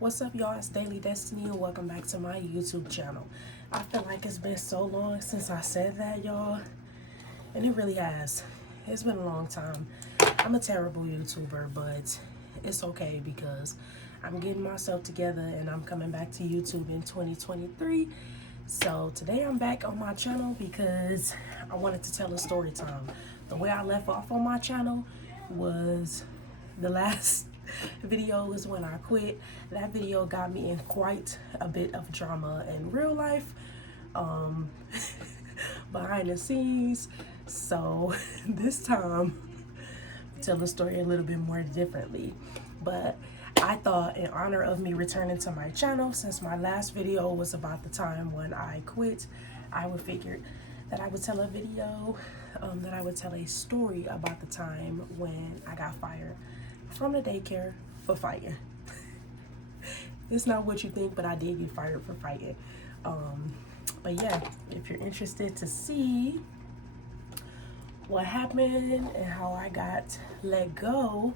What's up, y'all? It's Daily Destiny and welcome back to my YouTube channel. I feel like it's been so long since I said that, y'all, and it really has. It's been a long time. I'm a terrible YouTuber, but it's okay because I'm getting myself together and I'm coming back to YouTube in 2023. So today I'm back on my channel because I wanted to tell a story time. The way I left off on my channel was the last video was when I quit. That video got me in quite a bit of drama in real life, behind the scenes. So this time tell the story a little bit more differently. But I thought, in honor of me returning to my channel, since my last video was about the time when I quit, I would figure that I would tell a video, that I would tell a story about the time when I got fired from the daycare for fighting. It's not what you think, but I did get fired for fighting. But yeah, if you're interested to see what happened and how I got let go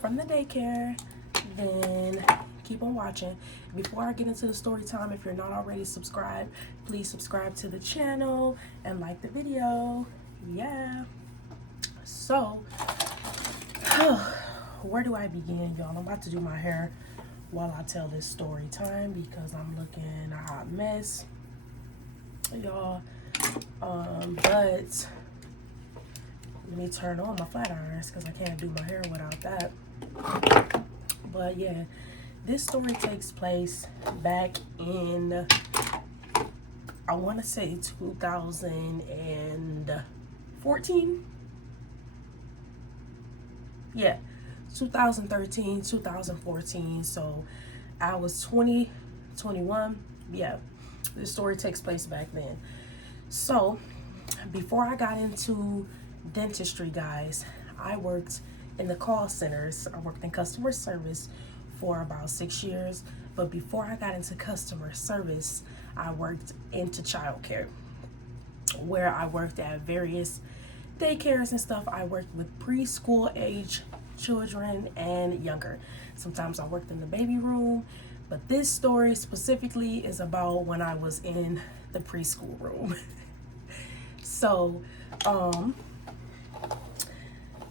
from the daycare, then keep on watching. Before I get into the story time, if you're not already subscribed, please subscribe to the channel and like the video. Yeah. So where do I begin, y'all? I'm about to do my hair while I tell this story time because I'm looking a hot mess, y'all. But let me turn on my flat irons because I can't do my hair without that. But yeah, this story takes place back in, I want to say 2014. Yeah, 2013, 2014. So I was 20, 21. Yeah, this story takes place back then. So before I got into dentistry, guys, I worked in the call centers. I worked in customer service for about 6 years. But before I got into customer service, I worked into childcare, where I worked at various daycares and stuff. I worked with preschool age children and younger. Sometimes I worked in the baby room, but this story specifically is about when I was in the preschool room. So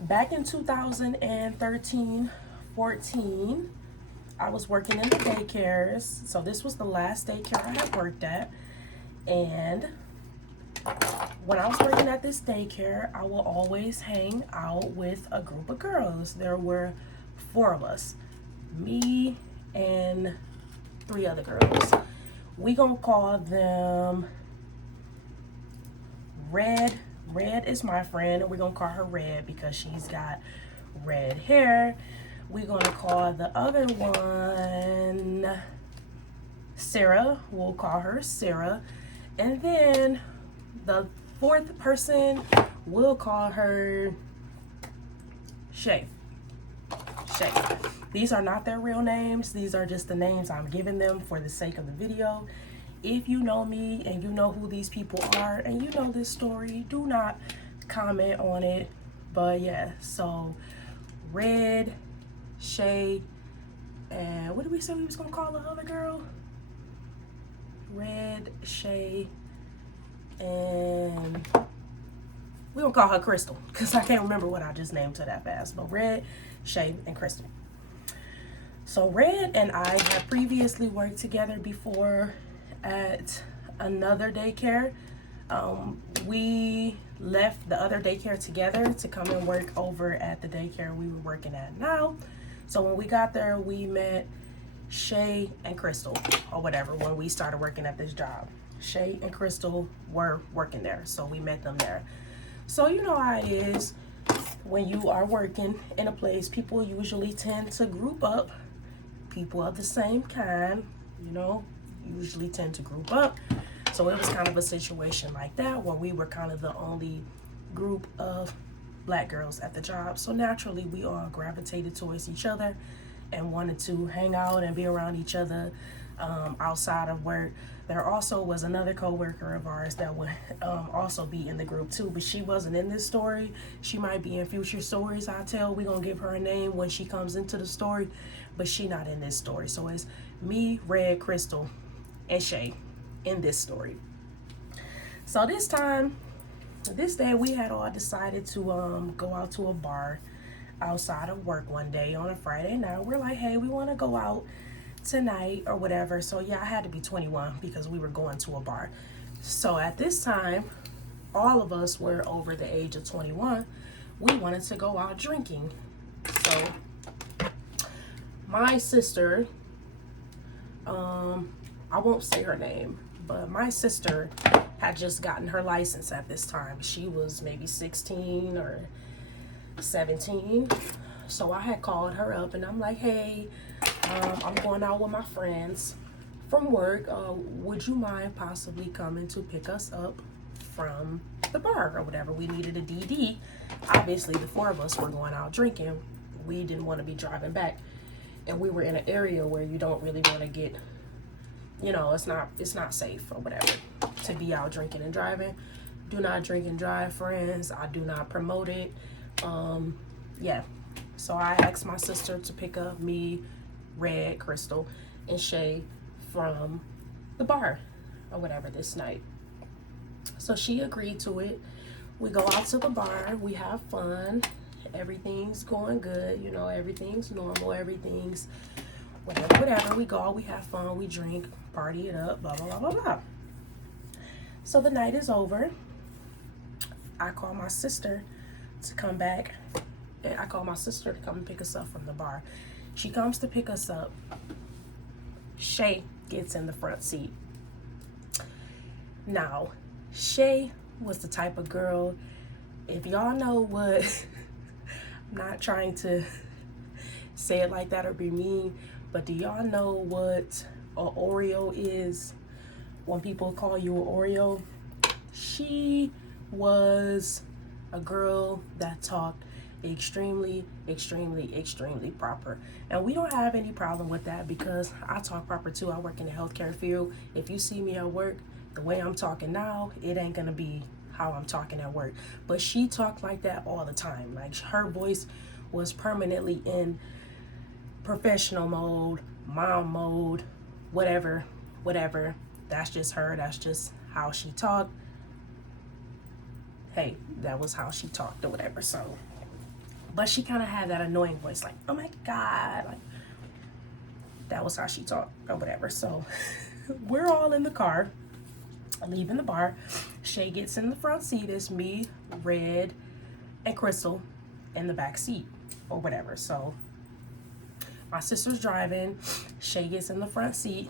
back in 2013, 14, I was working in the daycares. So this was the last daycare I had worked at. And when I was working at this daycare, I will always hang out with a group of girls. There were 4 of us, me and 3 other girls. We gonna call them Red. Red is my friend, and we're gonna call her Red because she's got red hair. We're gonna call the other one Sarah. We'll call her Sarah. And then the 4th person, we'll call her Shay. Shay. These are not their real names. These are just the names I'm giving them for the sake of the video. If you know me and you know who these people are and you know this story, do not comment on it. But yeah, so Red, Shay, and what did we say we was gonna call the other girl? Red, Shay, and we're gonna call her Crystal because I can't remember what I just named her that fast. But Red, Shay, and Crystal. So Red and I had previously worked together before at another daycare. We left the other daycare together to come and work over at the daycare we were working at now. So when we got there, we met Shay and Crystal, or whatever, when we started working at this job. Shay and Crystal were working there, so we met them there. So you know how it is when you are working in a place, people usually tend to group up. People of the same kind, you know, usually tend to group up. So it was kind of a situation like that where we were kind of the only group of black girls at the job. So naturally we all gravitated towards each other and wanted to hang out and be around each other outside of work. There also was another co-worker of ours that would also be in the group too, but she wasn't in this story. She might be in future stories I tell. We're gonna give her a name when she comes into the story. but she not in this story. So it's me, Red, Crystal, and Shay in this story. So this day, we had all decided to go out to a bar outside of work one day on a Friday night. We're like, hey, we want to go out tonight or whatever. So yeah, I had to be 21 because we were going to a bar. So at this time, all of us were over the age of 21. We wanted to go out drinking. So my sister, I won't say her name, but my sister had just gotten her license at this time. She was maybe 16 or 17. So I had called her up and I'm like, hey, I'm going out with my friends from work. Would you mind possibly coming to pick us up from the bar or whatever? We needed a DD. Obviously, the four of us were going out drinking. We didn't want to be driving back. And we were in an area where you don't really want to get, it's not safe or whatever to be out drinking and driving. Do not drink and drive, friends. I do not promote it. Yeah. So I asked my sister to pick up me, Red, Crystal, and Shay from the bar or whatever this night. So she agreed to it. We go out to the bar. We have fun. Everything's going good. Everything's normal. Everything's whatever. We go, we have fun. We drink, party it up, blah, blah, blah, blah, blah. So the night is over. I call my sister to come back. I call my sister to come and pick us up from the bar. She comes to pick us up. Shay gets in the front seat. Now, Shay was the type of girl, if y'all know what, I'm not trying to say it like that or be mean, but do y'all know what an Oreo is? When people call you an Oreo, she was a girl that talked extremely proper, and we don't have any problem with that because I talk proper too. I work in the healthcare field. If you see me at work, the way I'm talking now, it ain't gonna be how I'm talking at work. But she talked like that all the time. Like, her voice was permanently in professional mode, mom mode, whatever. That's just her. That's just how she talked. Hey, that was how she talked or whatever. So, but she kind of had that annoying voice, like, oh my God, like, that was how she talked or whatever. So we're all in the car, leaving the bar. Shay gets in the front seat. It's me, Red, and Crystal in the back seat or whatever. So my sister's driving, Shay gets in the front seat,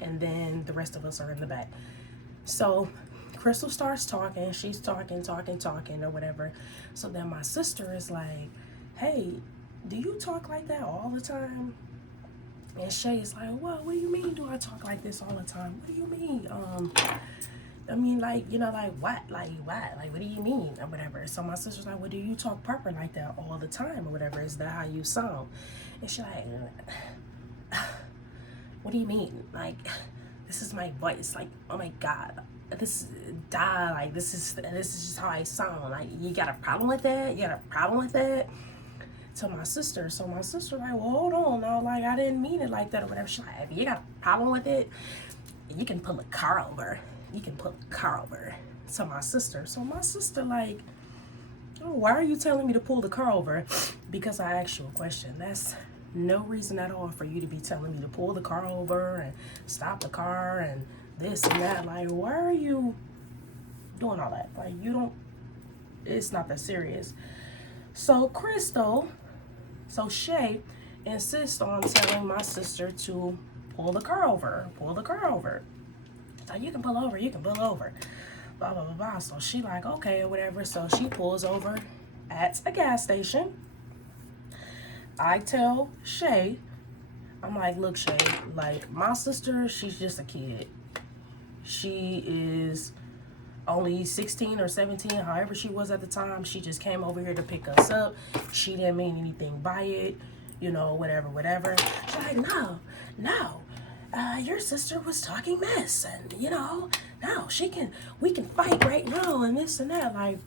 and then the rest of us are in the back. So Crystal starts talking. She's talking or whatever. So then my sister is like, hey, do you talk like that all the time? And Shay is like, well, what do you mean do I talk like this all the time? What do you mean? I mean, like, like what? Like what? Like, what do you mean? Or whatever. So my sister's like, well, do you talk proper like that all the time or whatever? Is that how you sound? And she's like, what do you mean? Like, this is my voice. Like, oh my God. This is just how I sound. Like, you got a problem with that? You got a problem with that? To my sister. So my sister like, well, hold on now, like, I didn't mean it like that or whatever. She's like, if you got a problem with it, you can pull a car over. To my sister. So my sister like, oh, why are you telling me to pull the car over? Because I asked you a question. That's no reason at all for you to be telling me to pull the car over and stop the car and this and that. Like, why are you doing all that? Like, it's not that serious. So Shay insists on telling my sister to pull the car over. So you can pull over. Blah, blah, blah, blah. So she like, okay, or whatever. So she pulls over at a gas station. I tell Shay, I'm like, look, Shay, like, my sister, she's just a kid. She is only 16 or 17, however she was at the time. She just came over here to pick us up. She didn't mean anything by it, whatever. She's like, no, your sister was talking mess, and no, we can fight right now, and this and that. Like,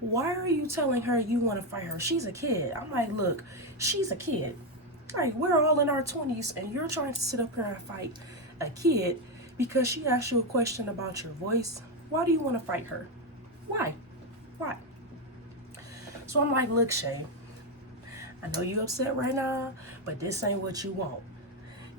why are you telling her you want to fight her? She's a kid. I'm like, look, she's a kid. Like, we're all in our 20s and you're trying to sit up here and fight a kid because she asked you a question about your voice. Why do you want to fight her? Why? Why? So I'm like, look, Shay, I know you upset right now, but this ain't what you want.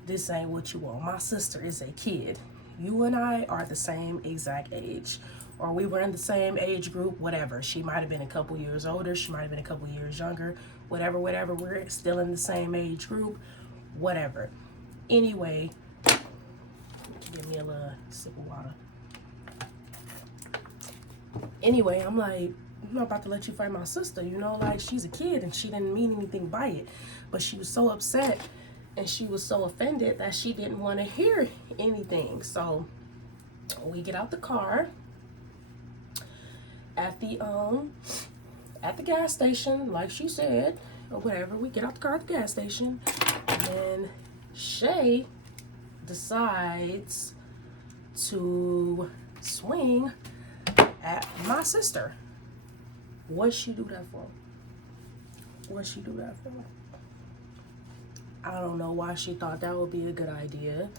This ain't what you want. My sister is a kid. You and I are the same exact age. Or we were in the same age group, whatever. She might have been a couple years older. She might have been a couple years younger. Whatever, whatever. We're still in the same age group. Whatever. Anyway, give me a little sip of water. Anyway, I'm like, I'm not about to let you fight my sister. You know, like, she's a kid and she didn't mean anything by it. But she was so upset and she was so offended that she didn't want to hear anything. So we get out the car at the gas station, like she said, or whatever. We get out the car at the gas station, and then Shay decides to swing at my sister. What'd she do that for? What'd she do that for? I don't know why she thought that would be a good idea.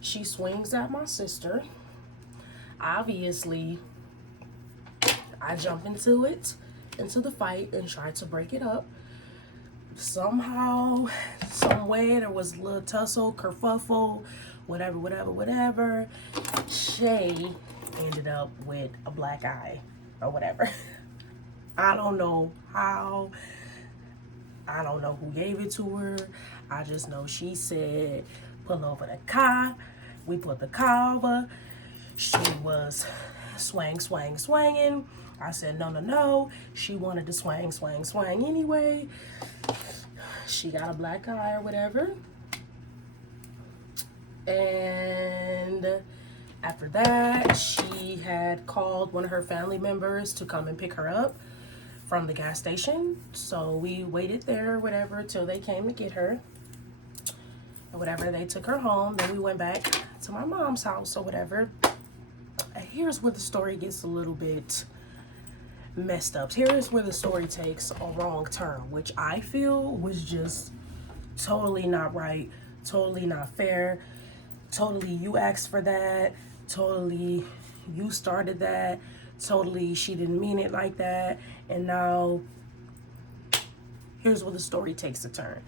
She swings at my sister. Obviously, I jump into the fight, and try to break it up. Somehow, some way, there was a little tussle, kerfuffle, whatever. Shay ended up with a black eye, or whatever. I don't know how. I don't know who gave it to her. I just know she said, pull over the car. We put the car over. She was swanging. I said, no. She wanted to swang anyway. She got a black eye or whatever. And after that, she had called one of her family members to come and pick her up from the gas station. So we waited there, whatever, till they came to get her. Or whatever, they took her home. Then we went back to my mom's house or whatever. And here's where the story gets a little bit messed up. Here's where the story takes a wrong turn, which I feel was just totally not right, totally not fair, totally you asked for that, totally you started that, totally she didn't mean it like that, and now here's where the story takes a turn.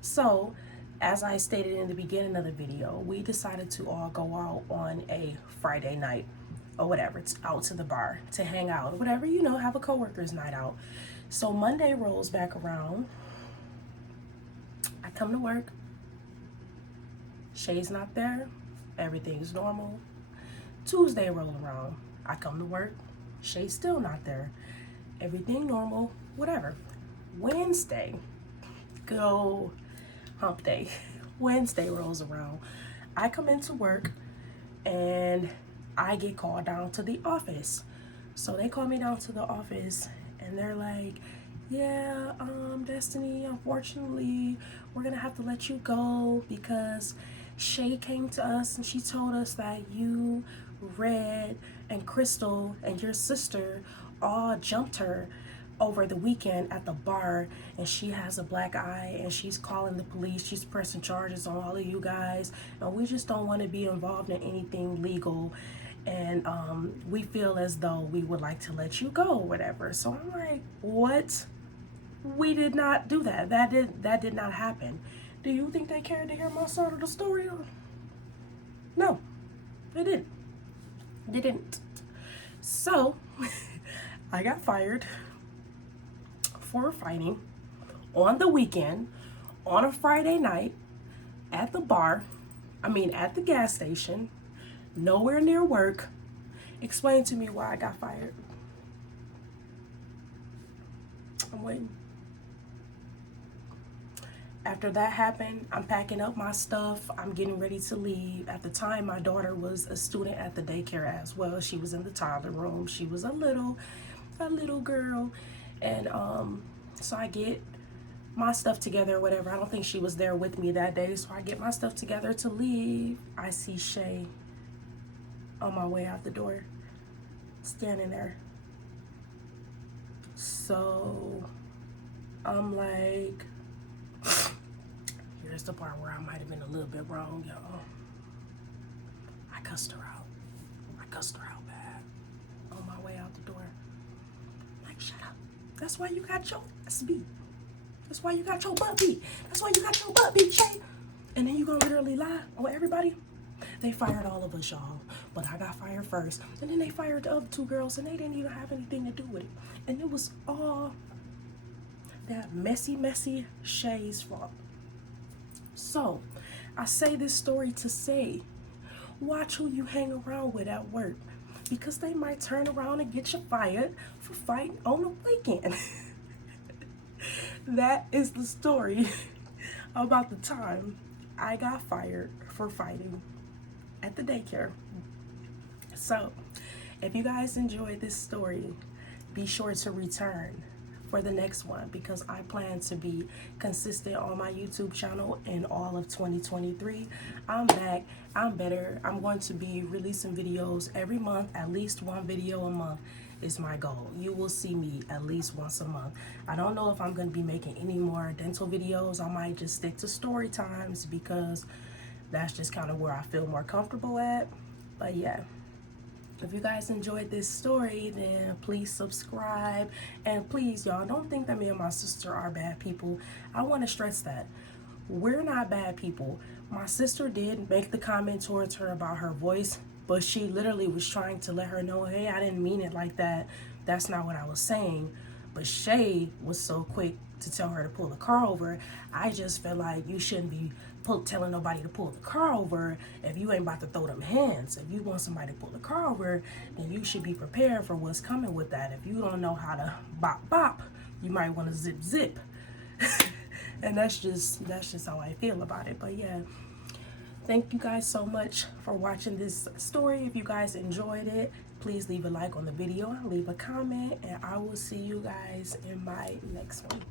So, as I stated in the beginning of the video, we decided to all go out on a Friday night or whatever. It's out to the bar to hang out or whatever, you know, have a coworkers night out. So Monday rolls back around. I come to work. Shay's not there. Everything's normal. Tuesday roll around. I come to work. Shay's still not there. Everything normal, whatever. Wednesday, good old hump day. Wednesday rolls around. I come into work and I get called down to the office. So they call me down to the office and they're like, yeah, Destiny, unfortunately, we're gonna have to let you go because Shay came to us and she told us that you, Red, and Crystal, and your sister all jumped her over the weekend at the bar, and she has a black eye and she's calling the police. She's pressing charges on all of you guys, and we just don't want to be involved in anything legal, and we feel as though we would like to let you go or whatever. So I'm like, what? We did not do that. That did not happen. Do you think they cared to hear my side of the story? No, they didn't. They didn't. So I got fired for fighting on the weekend, on a Friday night, at the bar, at the gas station, nowhere near work. Explain to me why I got fired. I'm waiting. After that happened, I'm packing up my stuff. I'm getting ready to leave. At the time, my daughter was a student at the daycare as well. She was in the toddler room. She was a little girl. And so I get my stuff together or whatever. I don't think she was there with me that day. So I get my stuff together to leave. I see Shay on my way out the door, standing there. So I'm like, here's the part where I might have been a little bit wrong, y'all. I cussed her out. I cussed her out bad on my way out the door. Like, shut up. That's why you got your ass beat. That's why you got your butt beat. That's why you got your butt beat, Shay. And then you gonna literally lie on everybody? They fired all of us, y'all. But I got fired first. And then they fired the other two girls, and they didn't even have anything to do with it. And it was all that messy Shay's fault. So, I say this story to say, watch who you hang around with at work, because they might turn around and get you fired for fighting on the weekend. That is the story about the time I got fired for fighting at the daycare. So, if you guys enjoyed this story, be sure to return for the next one, because I plan to be consistent on my YouTube channel in all of 2023. I'm back. I'm better. I'm going to be releasing videos every month. At least one video a month is my goal. You will see me at least once a month. I don't know if I'm going to be making any more dental videos. I might just stick to story times, because that's just kind of where I feel more comfortable at. But yeah, if you guys enjoyed this story, then please subscribe. And please, y'all, don't think that me and my sister are bad people. I want to stress that we're not bad people. My sister did make the comment towards her about her voice, but she literally was trying to let her know, hey, I didn't mean it like that. That's not what I was saying. But Shay was so quick to tell her to pull the car over. I just felt like you shouldn't be telling nobody to pull the car over if you ain't about to throw them hands. If you want somebody to pull the car over, then you should be prepared for what's coming with that. If you don't know how to bop, you might want to zip. And that's just how I feel about it. But yeah, thank you guys so much for watching this story. If you guys enjoyed it, please leave a like on the video, leave a comment, and I will see you guys in my next one.